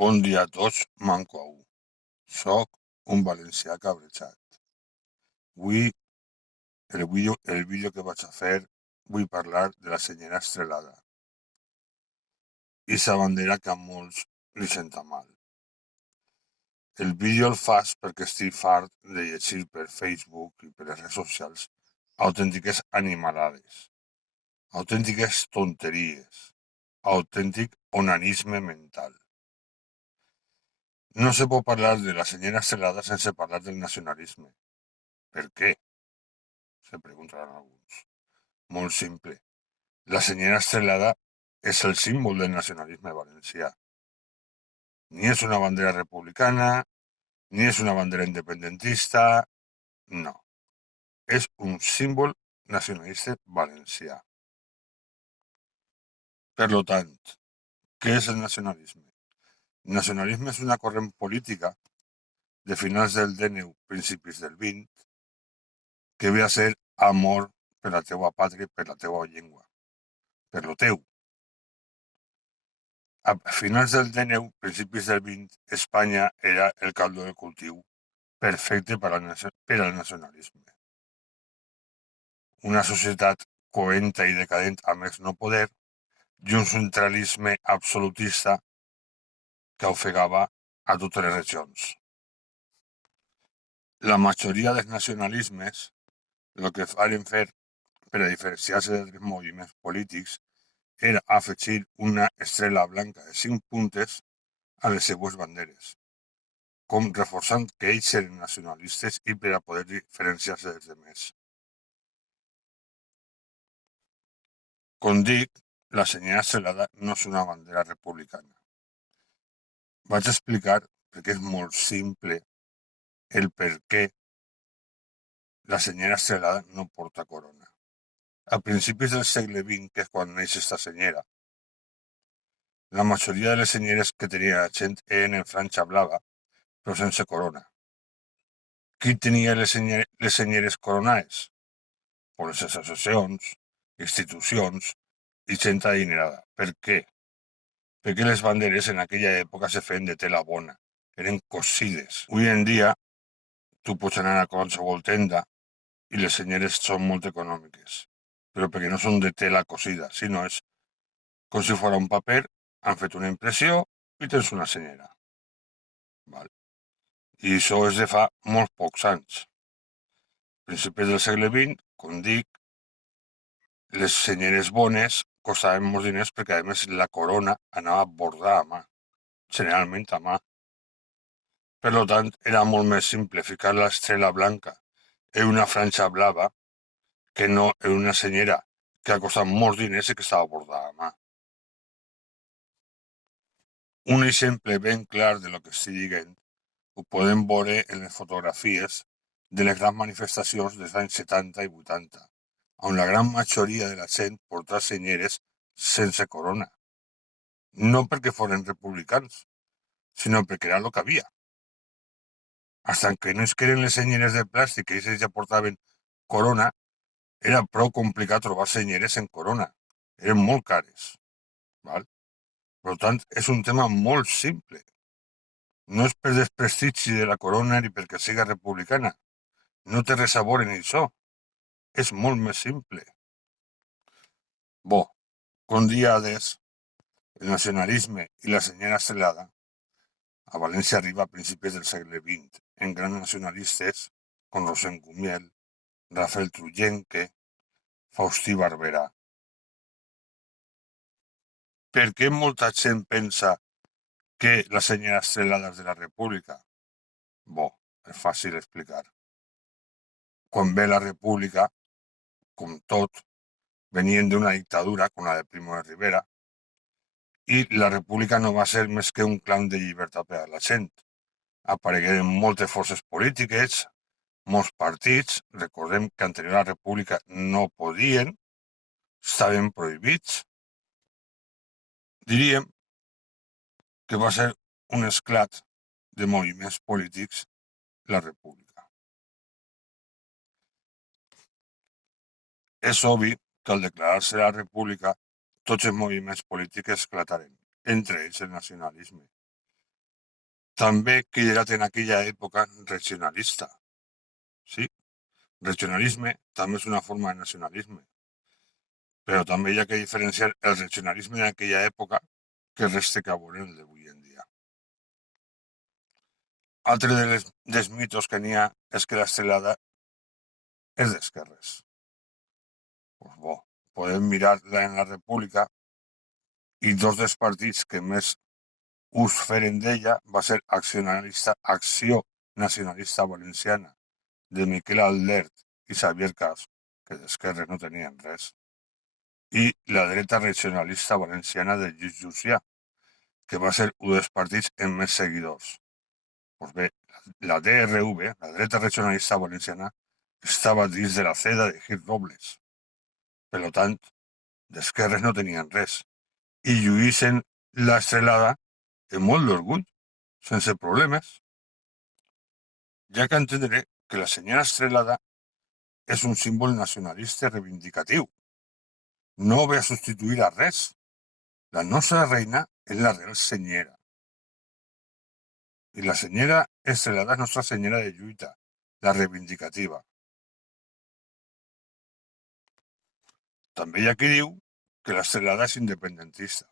Bon dia a tots, manco a u. Soc un valencià cabrejat. Avui, el vídeo que vaig a fer, vull parlar de la senyora Estrelada. I sa bandera que a molts li senta mal. El vídeo el fas perquè estic fart de llegir per Facebook i per les redes socials autèntiques animalades, autèntiques tonteries, autèntic onanisme mental. No se pot parlar de la senyora Estrelada sense parlar del nacionalisme. Per què? Se preguntaran alguns. Molt simple. La senyora Estrelada és el símbol del nacionalisme valencià. Ni és una bandera republicana, ni és una bandera independentista, no. És un símbol nacionalista valencià. Per tant, què és el nacionalisme? El nacionalisme és una corrent política de finals del XIX, principis del XX, que ve a ser amor per la teua pàtria, per la teua llengua, per lo teu. A finals del XIX, principis del XX, Espanya era el caldo de cultiu perfecte per al nacionalisme. Una societat coenta i decadent a més no poder i un centralisme absolutista que ofegava a totes les regions. La majoria dels nacionalismes el que varen fer per a diferenciar-se d'altres moviments polítics era afegir una estrela blanca de 5 puntes a les seues banderes, com reforçant que ells eren nacionalistes i per a poder diferenciar-se dels demés. Com dic, la senyora Estrelada no és una bandera republicana. Vaig explicar, perquè és molt simple, el per què la senyora Estrelada no porta corona. A principis del segle XX, que és quan neix esta senyora, la majoria de les senyeres que tenia la gent eren en franja blava, però sense corona. Qui tenia les senyeres coronades? Pues les associacions, institucions i gent adinerada. Per què? Perquè les banderes en aquella època se feien de tela bona, eren cosides. Avui en dia, tu pots anar a qualsevol tenda i les senyeres són molt econòmiques, però perquè no són de tela cosida, sinó és com si fos un paper, han fet una impressió i tens una senyera. Val. I això és de fa molts pocs anys. Principis del segle XX, com dic, les senyeres bones costaven molts diners perquè, a més, la corona anava bordada a mà, generalment a mà. Per tant, era molt més simple ficar l'estrela blanca en una franja blava que no en una senyera que ha costat molts diners i que estava bordada a mà. Un exemple ben clar de lo que estic dient ho podem veure en les fotografies de les grans manifestacions dels anys 70 i 80, on la gran majoria de la gent portava senyeres sense corona. No perquè foren republicans, sinó perquè era el que havia. Hasta que no es queren les senyeres de plàstic, que ells ja portaven corona, era prou complicat trobar senyeres en corona. Eren molt cares. Val? Per tant, és un tema molt simple. No és per desprestigi de la corona ni perquè siga republicana. No té res a veure ni això. És molt més simple. Bo, com diades, el nacionalisme i la senyora Estrelada a València arriba a principis del segle XX, en grans nacionalistes com Rosén Gumiel, Rafael Trullenque, Faustí Barberà. Per què molta gent pensa que la senyora Estrelada és de la República? Bo, és fàcil explicar. Quan ve la República, com tot, venien d'una dictadura, com la de Primo de Rivera, i la República no va ser més que un clam de llibertat per a la gent. Aparegueren moltes forces polítiques, molts partits. Recordem que anterior a la República no podien, estaven prohibits. Diríem que va ser un esclat de moviments polítics la República. És obvi que al declarar-se la República tots els moviments polítics esclataren, entre ells el nacionalisme. també considerat en aquella època regionalista. Sí, regionalisme també és una forma de nacionalisme, però també hi ha que diferenciar el regionalisme d'aquella època que resta que veure el d'avui en dia. Altre dels mitos que n'hi ha és que l'estelada és d'esquerres. Pues bo, podem mirar-la en la República i dos dels partits que més ús feren d'ella va ser Acció Nacionalista Valenciana, de Miquel Aldert i Xavier Cas, que d'esquerres no tenien res, i la dreta regionalista valenciana de Lluís Llucià, que va ser un dels partits amb més seguidors. Pues bé, la DRV, la dreta regionalista valenciana, estava dins de la CEDA de Gil Robles. Per tant, d'esquerres no tenien res. I lluïssen l'estrelada amb molt d'orgull, sense problemes. Ja que entendré que la senyora Estrelada és un símbol nacionalista reivindicatiu. No ve a substituir a res. La nostra reina és la real senyera. I la senyera Estrelada és nostra senyera de lluita, la reivindicativa. També hi ha qui diu que l'Estrelada és independentista.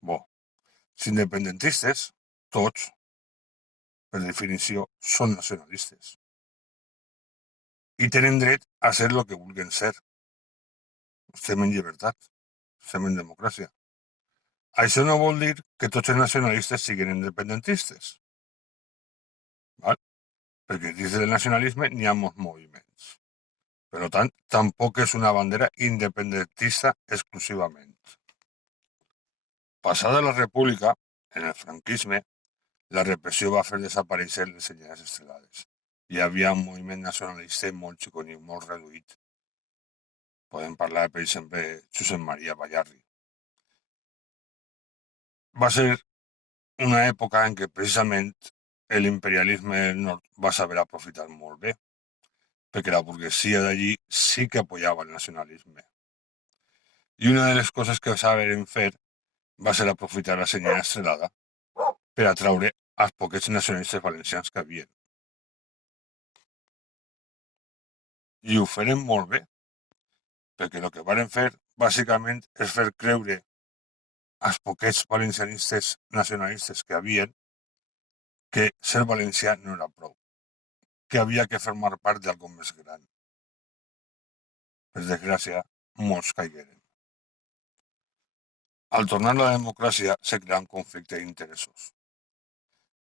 Bo, els independentistes, tots, per definició, són nacionalistes. I tenen dret a ser el que vulguin ser. Estem en llibertat, estem en democràcia. Això no vol dir que tots els nacionalistes siguin independentistes. Val? Perquè dins del nacionalisme n'hi ha molts moviments. Per tant, tampoc és una bandera independentista exclusivament. Passada la república, en el franquisme, la repressió va fer desaparèixer les senyeres estelades. Hi havia un moviment nacionalista molt xiconic, molt reduït. Podem parlar, per exemple, de Josep Maria Ballarri. Va ser una època en què precisament l'imperialisme del nord va saber aprofitar molt bé, perquè la burguesia d'allí sí que apoyava el nacionalisme. I una de les coses que saberen fer va ser aprofitar la senyera Estrelada per atraure els poquets nacionalistes valencians que havien. I ho feren molt bé, perquè el que varen fer, bàsicament, és fer creure als poquets valencianistes nacionalistes que havien que ser valencià no era prou, que havia que formar part d'algú més gran. Per desgràcia, molts caigueren. Al tornar la democràcia, se crea un conflicte d'interessos,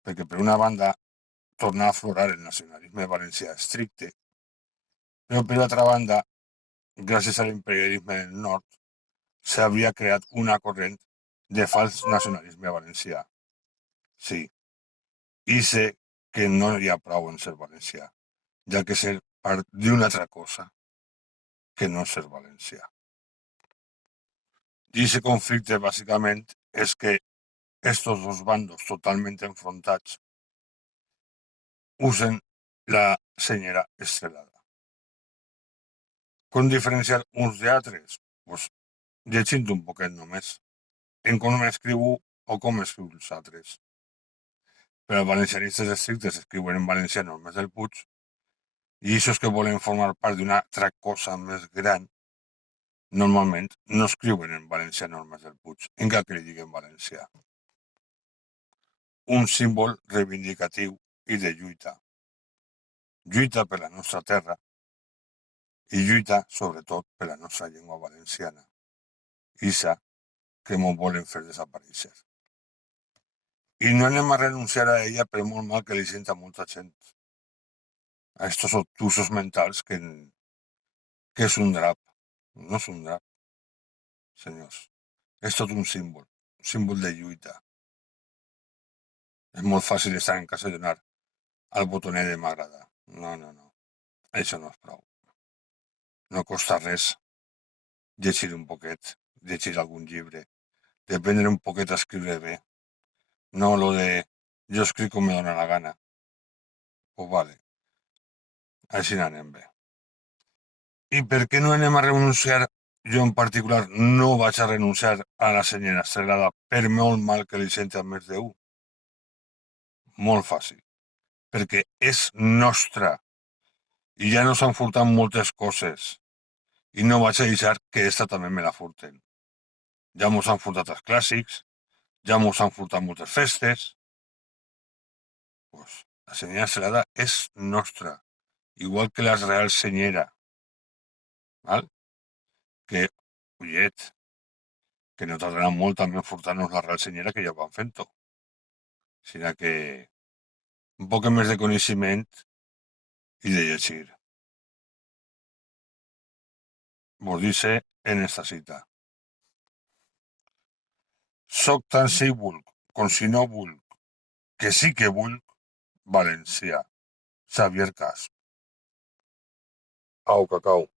perquè per una banda tornar a aflorar el nacionalisme valencià estricte, però per altra banda, gràcies a l'imperialisme del nord, s'havia creat una corrent de fals nacionalisme valencià. Sí, i sé que no hi ha prou en ser valencià, ja que ser part d'una altra cosa que no ser valencià. I aquest conflicte, bàsicament, és que estos dos bandos totalment enfrontats usen la senyera Estrelada. Com diferenciar uns d'altres? Pues, llegint un poquet només, en com escriu o com escriu els altres. Per als valencianistes estrictes escriuen en valencià només del Puig, i aquests que volen formar part d'una altra cosa més gran, normalment no escriuen en valencià només del Puig, encara que li diguen valencià. Un símbol reivindicatiu i de lluita. Lluita per la nostra terra i lluita, sobretot, per la nostra llengua valenciana. Ixa que m'ho volen fer desaparèixer. I no anem a renunciar a ella per molt mal que li senta molta gent. A estos obtusos mentals que és un drap. No és un drap, senyors. És tot un símbol de lluita. És molt fàcil estar en casa i donar al botonet de m'agrada. No. Això no és prou. No costa res llegir un poquet, llegir algun llibre, dependre un poquet a escriure bé. No lo de jo escric com me dóna la gana. Pues vale. Així n'anem bé. I per què no anem a renunciar? Jo en particular no vaig a renunciar a la senyera Estrelada per molt mal que li senti a més d'un. molt fàcil, perquè és nostra i ja nos han furtat moltes coses i no vaig a deixar que esta també me la furten. Ja mos han furtat els clàssics, ja mos han furtat moltes festes. Pues, la senyera Celada és nostra, igual que la Real Senyera. Val? Que, ullet, que no tardarà molt també en furtar-nos la Real Senyera, que ja ho van fent-ho. Sinó que un poc més de coneixement i de llegir. Vos dice en esta cita. Soc tan si vulc, com si no vulc, que sí que vulc, valencià. Xavier Casp. Au, cacau.